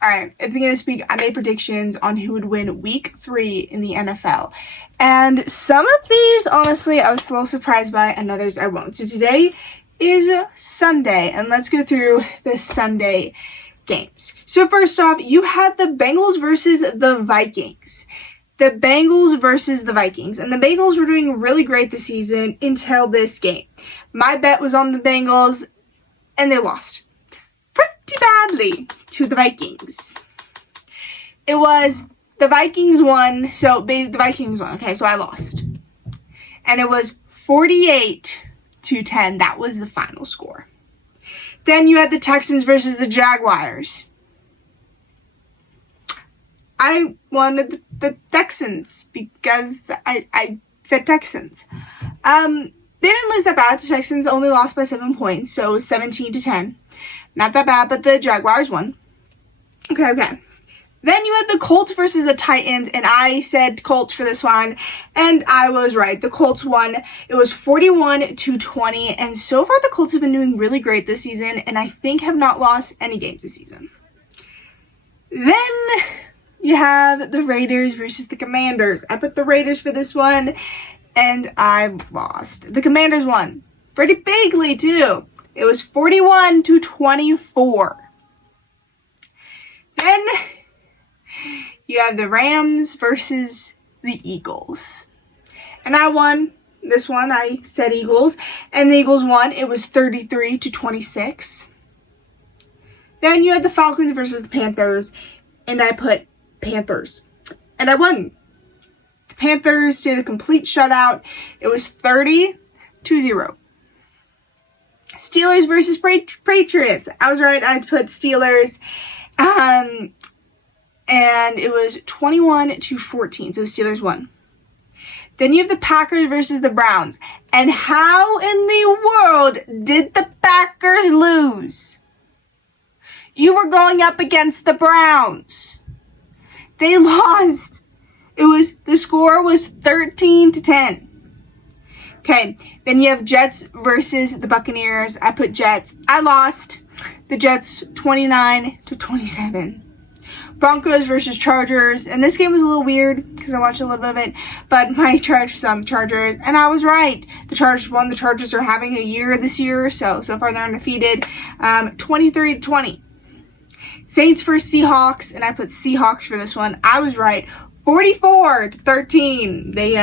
All right, at the beginning of this week, I made predictions on who would win week 3 in the NFL. And some of these, honestly, I was a little surprised by, and others I won't. So today is Sunday, and let's go through the Sunday games. So first off, you had the Bengals versus the Vikings. The Bengals versus the Vikings. And the Bengals were doing really great this season until this game. My bet was on the Bengals, and they lost pretty badly to the Vikings. It was the Vikings won, so the Vikings won, okay, so I lost. And it was 48-10, that was the final score. Then you had the Texans versus the Jaguars. I wanted the Texans because I said Texans. They didn't lose that bad. The Texans only lost by 7 points, so 17-10. Not that bad, but the Jaguars won. Okay. Then you had the Colts versus the Titans, and I said Colts for this one, and I was right. The Colts won. It was 41-20, and so far the Colts have been doing really great this season, and I think have not lost any games this season. Then you have the Raiders versus the Commanders. I put the Raiders for this one, and I lost. The Commanders won. Pretty bigly, too. It was 41-24. Then you have the Rams versus the Eagles. And I won this one. I said Eagles. And the Eagles won. It was 33-26. Then you had the Falcons versus the Panthers. And I put Panthers. And I won. The Panthers did a complete shutout. It was 30-0. Steelers versus Patriots. I was right. I put Steelers. And it was 21-14. So the Steelers won. Then you have the Packers versus the Browns. And how in the world did the Packers lose? You were going up against the Browns. They lost. The score was 13-10. Okay, then you have Jets versus the Buccaneers. I put Jets. I lost. The Jets 29-27. Broncos versus Chargers. And this game was a little weird because I watched a little bit of it. But my Chargers was on the Chargers. And I was right. The Chargers won. The Chargers are having a year this year. So far they're undefeated. 23-20. Saints versus Seahawks. And I put Seahawks for this one. I was right. 44-13. They